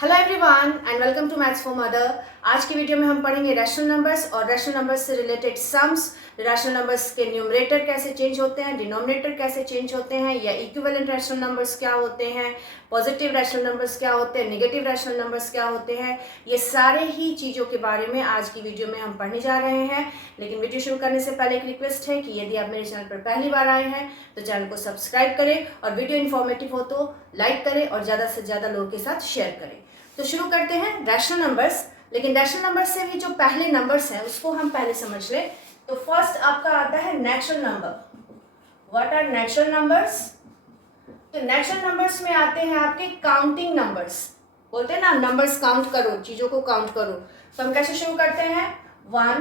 Hello everyone and welcome to maths for mother. आज की video में हम पढ़ेंगे रैशनल नंबर्स और रैशनल नंबर्स से रिलेटेड सम्स। रैशनल नंबर्स के न्यूमरेटर कैसे चेंज होते हैं, डिनोमिनेटर कैसे चेंज होते हैं, या इक्विवेलेंट रैशनल नंबर्स क्या होते हैं, पॉजिटिव रैशनल नंबर्स क्या होते हैं, नेगेटिव रैशनल नंबर्स क्या होते हैं, ये सारे ही चीज़ों के बारे में आज की वीडियो में हम पढ़ने जा रहे हैं। लेकिन वीडियो शुरू करने से पहले एक रिक्वेस्ट है कि यदि आप मेरे चैनल पर पहली बार आए हैं तो चैनल को सब्सक्राइब करें और वीडियो इन्फॉर्मेटिव हो तो लाइक करें और ज़्यादा से ज़्यादा लोगों के साथ शेयर करें। तो शुरू करते हैं रैशनल नंबर्स। लेकिन रैशनल नंबर्स से भी जो पहले नंबर्स हैं उसको हम पहले समझ लें। तो फर्स्ट आपका आता है natural number. What are natural numbers? तो नेचुरल नंबर्स में आते हैं आपके काउंटिंग नंबर्स। बोलते हैं ना नंबर्स काउंट करो, चीजों को काउंट करो। तो हम कैसे शुरू करते हैं? 1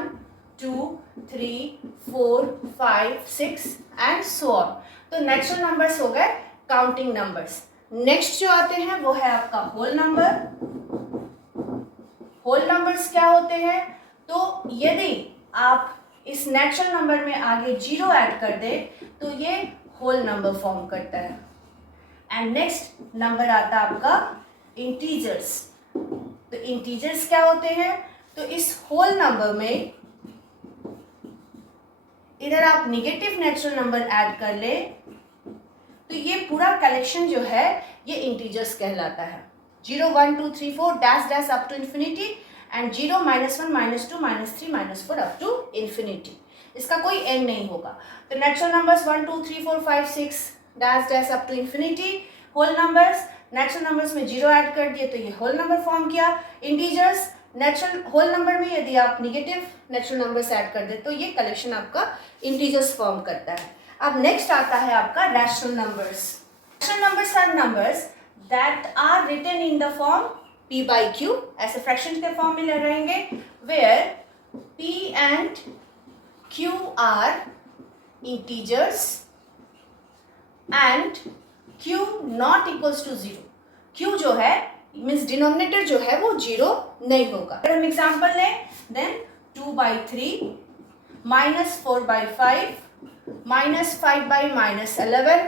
2 3 4 5 6 एंड सो ऑन। तो नेचुरल नंबर्स हो गए काउंटिंग नंबर्स। नेक्स्ट जो आते हैं वो है आपका होल नंबर। होल नंबर्स क्या होते हैं? तो यदि आप इस नेचुरल नंबर में आगे जीरो ऐड कर दे तो ये होल नंबर फॉर्म करता है। एंड नेक्स्ट नंबर आता है आपका इंटीजर्स। तो इंटीजर्स क्या होते हैं? तो इस होल नंबर में इधर आप नेगेटिव नेचुरल नंबर ऐड कर ले तो ये पूरा कलेक्शन जो है ये इंटीजर्स कहलाता है। 0 1 2 3 4 dash dash up to infinity and 0 -1 -2 -3 -4 up to infinity. इसका कोई एंड नहीं होगा। तो natural numbers 1 2 3 4 5 6 dash dash up to infinity. Whole numbers, natural numbers में 0 ऐड कर दिए तो ये होल नंबर फॉर्म किया। इंटीजर्स, नेचुरल होल नंबर में यदि आप नेगेटिव नेचुरल नंबर्स ऐड कर दे तो ये कलेक्शन आपका इंटीजर्स फॉर्म करता है। अब नेक्स्ट आता है आपका rational numbers. Rational numbers are numbers that are written in the form p by q, ऐसे फ्रैक्शन के फॉर्म में रहेंगे, where p and q are integers and q not equals to 0। q जो है मीन्स डिनोमिनेटर जो है वो 0 नहीं होगा। अगर हम एग्जाम्पल लें then 2/3 -4/5 -5/-11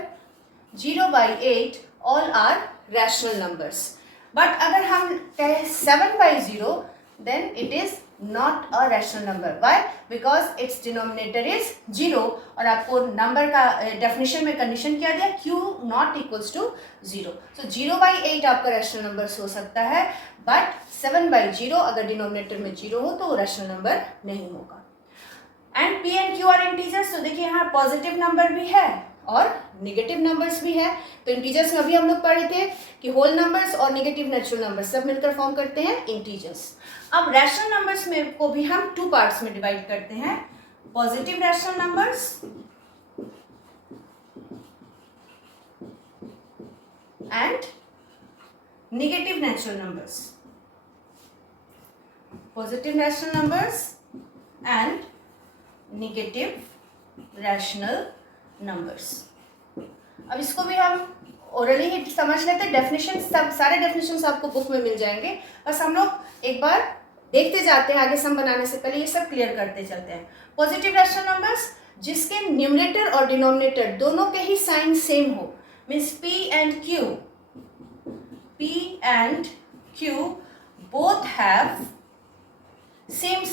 0/8 all are rational numbers. But अगर हम कहें 7/0 then it is not a rational number. Why? Because its denominator is 0 और आपको नंबर का डेफिनेशन में कंडीशन क्या दिया? q not equals to 0. So 0/8 आपका रैशनल नंबर हो सकता है, बट 7/0 अगर डिनोमिनेटर में 0 हो तो वो रैशनल नंबर नहीं होगा। And P and Q R integers. तो देखिए यहाँ पॉजिटिव नंबर भी है और नेगेटिव नंबर्स भी है। तो इंटीजर्स में अभी हम लोग पढ़े थे कि होल नंबर्स और नेगेटिव नेचुरल नंबर्स सब मिलकर फॉर्म करते हैं इंटीजर्स। अब रैशनल नंबर्स में को भी हम 2 पार्ट्स में डिवाइड करते हैं, positive rational numbers and negative natural numbers. Positive rational numbers and negative rational numbers. अब इसको भी हम ओरली ही समझ लेते हैं। डेफिनेशन सब सारे डेफिनेशंस आपको बुक में मिल जाएंगे, बस हम लोग एक बार देखते जाते हैं, आगे सम बनाने से पहले ये सब क्लियर करते चलते हैं। पॉजिटिव रैशनल नंबर्स जिसके न्यूमरेटर और डिनोमिनेटर दोनों के ही साइन सेम हो, means p and q both have same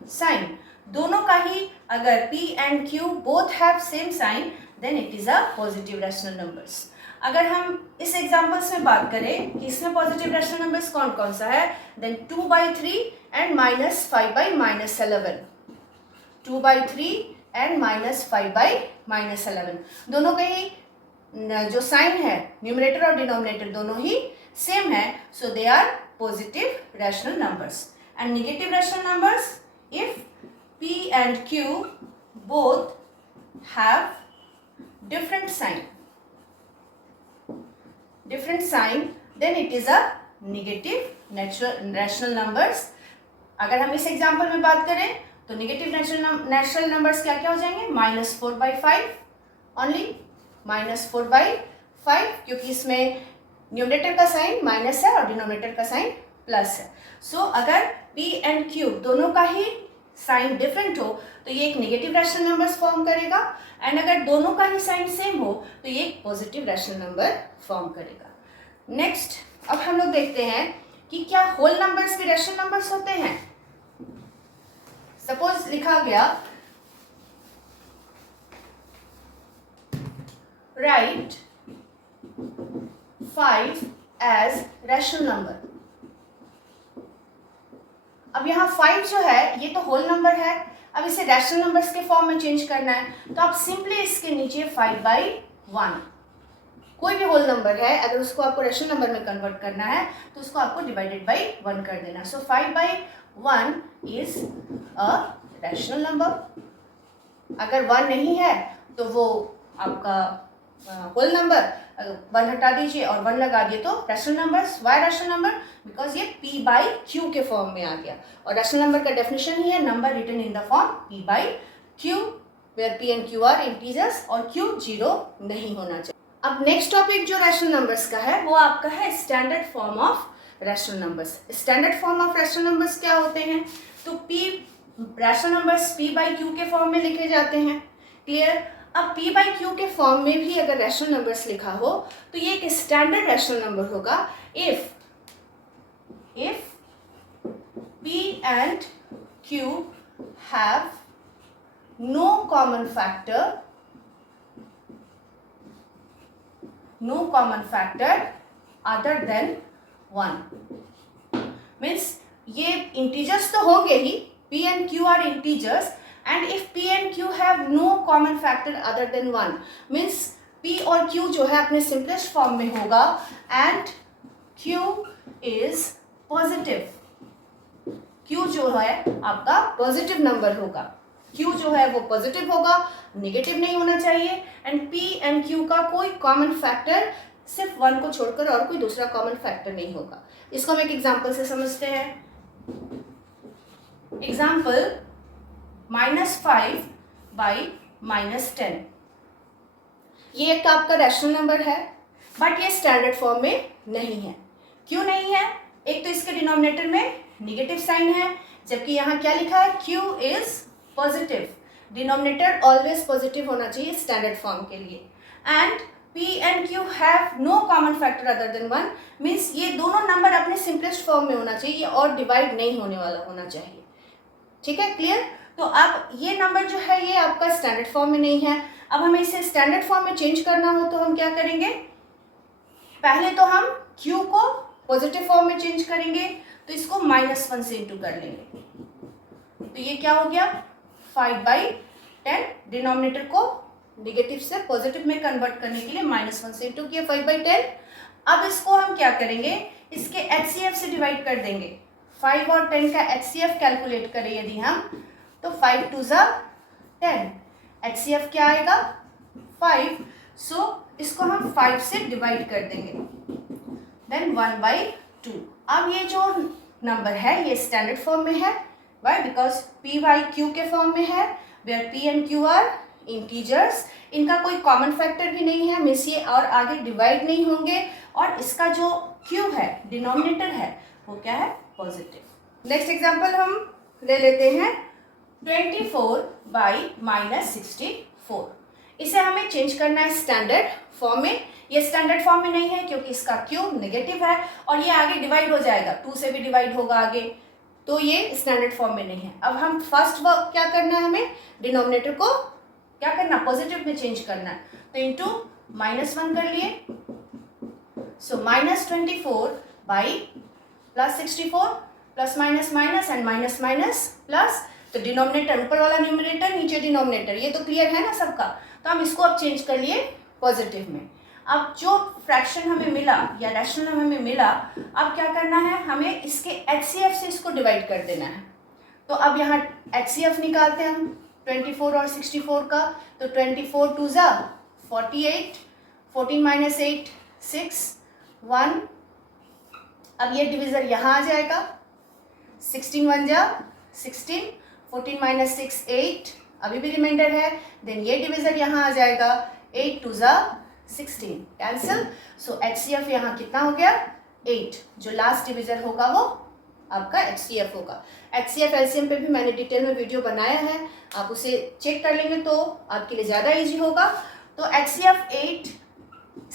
sign. दोनों का ही अगर p and q both have same sign then it is a positive rational numbers. अगर हम इस एग्जांपल्स में बात करें कि इसमें पॉजिटिव रैशनल नंबर्स कौन कौन सा है, देन 2/3 एंड -5/-11। 2/3 एंड -5/-11 दोनों के ही जो साइन है न्यूमरेटर और डिनोमिनेटर दोनों ही सेम है, so they are positive rational numbers. And negative rational numbers, if p and q both have different sign, then it is a negative rational numbers. अगर हम इस एग्जाम्पल में बात करें तो नेगेटिव नेचुरल नंबर्स क्या क्या हो जाएंगे? -4/5 ओनली, -4/5 क्योंकि इसमें न्यूमरेटर का साइन माइनस है और डिनोमिनेटर का साइन प्लस है। सो अगर p एंड q दोनों का ही साइन डिफरेंट हो तो ये एक नेगेटिव रैशनल नंबर्स फॉर्म करेगा, एंड अगर दोनों का ही साइन सेम हो तो ये एक पॉजिटिव रैशनल नंबर फॉर्म करेगा। नेक्स्ट अब हम लोग देखते हैं कि क्या होल नंबर्स भी रैशनल नंबर्स होते हैं। सपोज लिखा गया राइट 5 एज रैशनल नंबर। अब यहाँ 5 जो है ये तो होल नंबर है, अब इसे रैशनल नंबर्स के फॉर्म में चेंज करना है तो आप सिंपली इसके नीचे 5/1 कोई भी होल नंबर है अगर उसको आपको रैशनल नंबर में कन्वर्ट करना है तो उसको आपको डिवाइडेड बाई 1 कर देना। सो 5/1 इज अ रैशनल नंबर। अगर 1 नहीं है तो वो आपका होल नंबर, 1 हटा दीजिए और 1 लगा दिए तो rational numbers. Why rational number? Because ये p/q के फॉर्म में आ गया और रैशनल नंबर का डेफिनेशन ही है number written in the form p/q where p and q are integers और q 0 नहीं होना चाहिए। अब नेक्स्ट टॉपिक जो रैशनल नंबर्स का है वो आपका है standard form of rational numbers. Standard form of rational numbers क्या होते हैं? तो रैशनल नंबर्स p/q के फॉर्म में लिखे जाते हैं। क्लियर? अब p/q के फॉर्म में भी अगर रैशनल नंबर्स लिखा हो तो ये एक स्टैंडर्ड रैशनल नंबर होगा if p and q have no common factor other than 1। Means ये इंटीजर्स तो होंगे ही, p and q are integers and if p and q have no common factor other than 1 means p और q जो है अपने simplest form में होगा and q is positive. q जो है आपका पॉजिटिव नंबर होगा, q जो है वो पॉजिटिव होगा, नेगेटिव नहीं होना चाहिए एंड p एंड q का कोई कॉमन फैक्टर सिर्फ 1 को छोड़कर और कोई दूसरा कॉमन फैक्टर नहीं होगा। इसको हम एक एग्जांपल से समझते हैं। Example -5 by -10। ये एक आपका रैशनल नंबर है बट ये स्टैंडर्ड फॉर्म में नहीं है। क्यों नहीं है? एक तो इसके डिनोमिनेटर में नेगेटिव साइन है जबकि यहाँ क्या लिखा है q is positive. Denominator always positive होना चाहिए स्टैंडर्ड फॉर्म के लिए and p and q have no common factor other than 1 means ये दोनों नंबर अपने सिंपलेस्ट फॉर्म में होना चाहिए और डिवाइड नहीं होने वाला होना चाहिए। ठीक है? क्लियर? तो अब ये नंबर जो है ये आपका स्टैंडर्ड फॉर्म में नहीं है। अब हमें इसे स्टैंडर्ड फॉर्म में चेंज करना हो तो हम क्या करेंगे? पहले तो हम q को पॉजिटिव फॉर्म में चेंज करेंगे तो इसको -1 से इंटू कर लेंगे तो ये क्या हो गया 5/10। डिनोमिनेटर को नेगेटिव से पॉजिटिव में कन्वर्ट करने के लिए -1 से इंटू किया 5/10। अब इसको हम क्या करेंगे? इसके HCF से डिवाइड कर देंगे। 5 और 10 का HCF कैलकुलेट करें यदि हम तो 5 2 10। HCF क्या आएगा 5। सो इसको हम 5 से डिवाइड कर देंगे देन 1/2। अब ये जो नंबर है ये स्टैंडर्ड फॉर्म में है। वाई? बिकॉज p/q के फॉर्म में है where p and q are integers. इनका कोई कॉमन फैक्टर भी नहीं है मीन्स ये और आगे डिवाइड नहीं होंगे और इसका जो q है डिनोमिनेटर है वो क्या है पॉजिटिव। नेक्स्ट एग्जांपल हम ले लेते हैं 24 by -64। इसे हमें चेंज करना है स्टैंडर्ड फॉर्म में। ये स्टैंडर्ड फॉर्म में नहीं है क्योंकि इसका q नेगेटिव है और ये आगे डिवाइड हो जाएगा, 2 से भी डिवाइड होगा आगे, तो ये स्टैंडर्ड फॉर्म में नहीं है। अब हम फर्स्ट वर्क क्या करना है? हमें डिनोमिनेटर को क्या करना? पॉजिटिव में चेंज करना है तो इंटू -1 कर लिए। सो -24 by +64 plus minus minus and minus minus plus, तो डिनोमिनेटर ऊपर वाला न्यूमरेटर नीचे डिनोमिनेटर, ये तो क्लियर है ना सबका। तो हम इसको अब चेंज कर लिए पॉजिटिव में। अब जो फ्रैक्शन हमें मिला या रैशनल नंबर हमें मिला, अब क्या करना है? हमें इसके HCF से इसको डिवाइड कर देना है। तो अब यहाँ HCF निकालते हैं हम 24 और 64 का। तो 24 2 ज़ा 48, 14 माइनस 8 6 1। अब ये डिविज़र यहाँ आ जाएगा, 16 1 जा 16, 14 माइनस 6 8, अभी भी रिमाइंडर है। देन ये डिविज़र यहाँ आ जाएगा, 8 2 ज़ा 16, कैंसिल। सो HCF यहाँ कितना हो गया? 8। जो लास्ट डिविज़र होगा वो आपका HCF होगा। HCF LCM पे भी मैंने डिटेल में वीडियो बनाया है, आप उसे चेक कर लेंगे तो आपके लिए ज़्यादा इजी होगा। तो HCF 8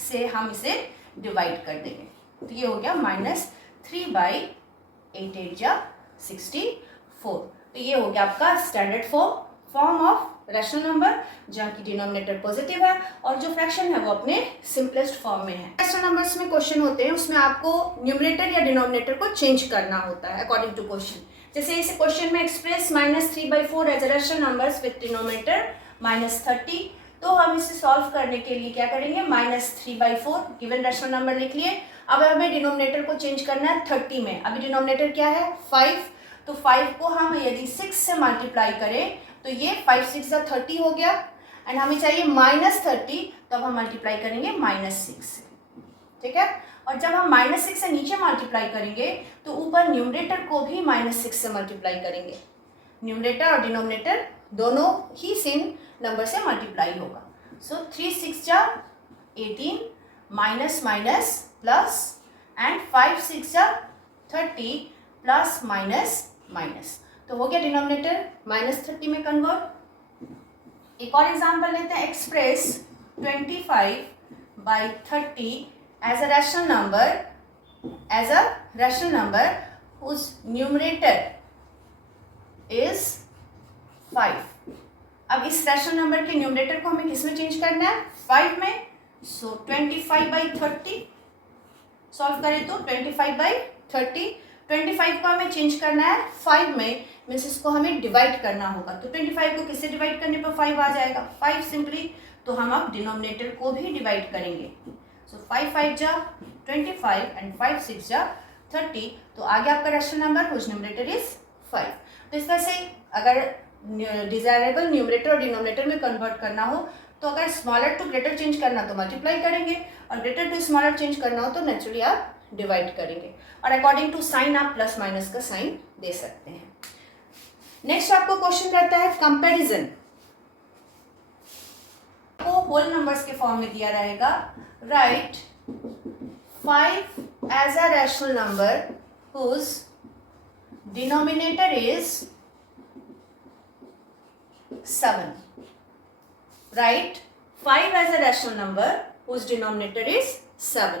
से हम इसे डिवाइड कर देंगे। तो ये हो गया -3/8×8=64। तो ये हो गया आपका standard form of rational number, जहाँ की डिनोमिनेटर पॉजिटिव है और जो फ्रैक्शन है वो अपने सिंपलेस्ट फॉर्म में है। रैशनल नंबर्स में क्वेश्चन होते हैं, उसमें आपको न्यूमरेटर या डिनोमिनेटर को चेंज करना होता है अकॉर्डिंग टू क्वेश्चन। जैसे इस क्वेश्चन में express -3/4 as a rational numbers with denominator -30, तो हम इसे सॉल्व करने के लिए क्या करेंगे, -3/4 गिवन रैशनल नंबर लिख लिए। अब हमें डिनोमिनेटर को चेंज करना है 30 में। अभी डिनोमिनेटर क्या है 5, तो 5 को हम यदि 6 से मल्टीप्लाई करें तो ये 5 6 30 हो गया, एंड हमें चाहिए -30, तो अब हम मल्टीप्लाई करेंगे -6 से, ठीक है। और जब हम -6 से नीचे मल्टीप्लाई करेंगे तो ऊपर न्यूमरेटर को भी -6 से मल्टीप्लाई करेंगे। न्यूमरेटर और डिनोमिनेटर दोनों ही सेम नंबर से मल्टीप्लाई होगा। सो 3 6 18 minus minus plus, and 5 6 30 plus minus minus, तो हो गया डिनोमिनेटर -30 में कन्वर्ट। एक और एग्जांपल लेते हैं, express 25/30 as a rational number whose numerator is 5। अब इस रैशनल नंबर के न्यूमरेटर को हमें किस में चेंज करना है, 5 में। सो 25/30 सॉल्व करें तो 25/30, 25 को हमें चेंज करना है 5 में, मीन्स इसको हमें डिवाइड करना होगा। तो 25 को किससे डिवाइड करने पर 5 आ जाएगा, 5 सिंपली। तो हम अब डिनोमिनेटर को भी डिवाइड करेंगे। सो 5 5 25 एंड 5 6 30, तो आगे आपका rational number whose numerator is 5। तो इस तरह से अगर डिजायरेबल न्यूमरेटर और डिनोमिनेटर में कन्वर्ट करना हो तो अगर स्मॉलर टू ग्रेटर चेंज करना तो मल्टीप्लाई करेंगे, और ग्रेटर टू स्मॉलर चेंज करना हो तो नेचुरली आप डिवाइड करेंगे, और अकॉर्डिंग टू साइन आप प्लस माइनस का साइन दे सकते हैं। नेक्स्ट आपको क्वेश्चन रहता है कंपैरिजन, को होल नंबर्स के फॉर्म में दिया रहेगा। Write 5 as a rational number whose denominator is 7। Write 5 as a rational number whose denominator is 7।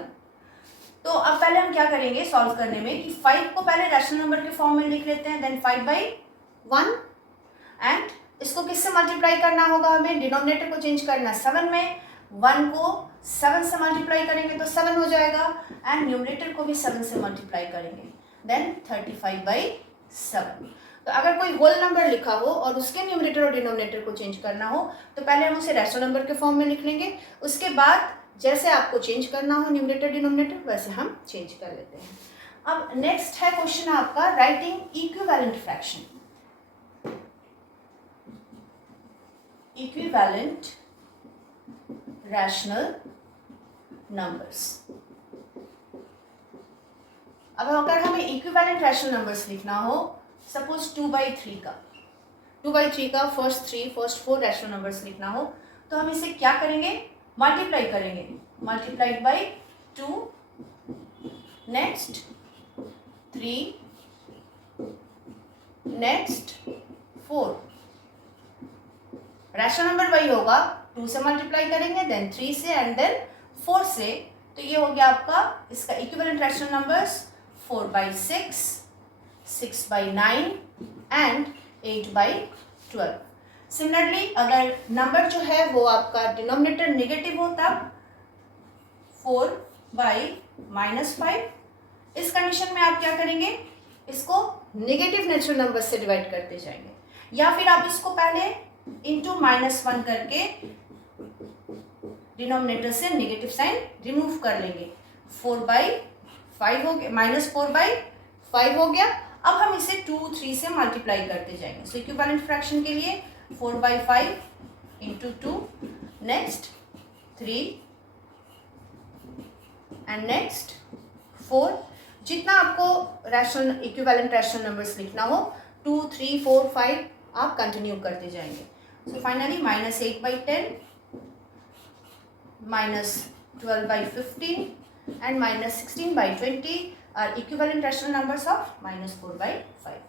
तो अब पहले हम क्या करेंगे सॉल्व करने में कि 5 को पहले रैशनल नंबर के फॉर्म में लिख लेते हैं, देन 5/1, एंड इसको किससे मल्टीप्लाई करना होगा, हमें डिनोमिनेटर को चेंज करना 7 में। 1 को 7 से मल्टीप्लाई करेंगे तो 7 हो जाएगा, एंड न्यूमरेटर को भी 7 से मल्टीप्लाई करेंगे, देन 35/7। तो अगर कोई होल नंबर लिखा हो और उसके न्यूमरेटर और डिनोमिनेटर को चेंज करना हो तो पहले हम उसे रैशनल नंबर के फॉर्म में लिख लेंगे, उसके बाद जैसे आपको चेंज करना हो न्यूमरेटर डिनोमिनेटर वैसे हम चेंज कर लेते हैं। अब नेक्स्ट है क्वेश्चन आपका writing equivalent fraction. Equivalent rational numbers. अब अगर हमें इक्विवेलेंट रैशनल नंबर्स लिखना हो, सपोज 2/3 का फर्स्ट 4 रैशनल नंबर्स लिखना हो, तो हम इसे क्या करेंगे, मल्टीप्लाई करेंगे। Multiplied by 2, next 3, next 4। Rational number वही होगा, 2 से मल्टीप्लाई करेंगे, देन 3 से, एंड देन 4 से। तो ये हो गया आपका इसका equivalent rational numbers 4/6, 6/9 and 8/12। Similarly अगर नंबर जो है वो आपका डिनोमिनेटर नेगेटिव हो तब 4/-5। इस कंडीशन में आप क्या करेंगे, इसको नेगेटिव नेचुरल नंबर से डिवाइड करते जाएंगे, या फिर आप इसको पहले इंटू -1 करके डिनोमिनेटर से नेगेटिव साइन रिमूव कर लेंगे। 4/5 हो गया, -4/5 हो गया। अब हम इसे 2 3 से मल्टीप्लाई करते जाएंगे। सो इक्विवेलेंट फ्रैक्शन के लिए 4/5 इंटू 2, नेक्स्ट 3 एंड नेक्स्ट 4। जितना आपको रैशनल इक्विवेलेंट रैशनल नंबर्स लिखना हो 2 3 4 5 आप कंटिन्यू करते जाएंगे। So finally -8/10, -12/15 and -16/20 are equivalent rational numbers of -4/5.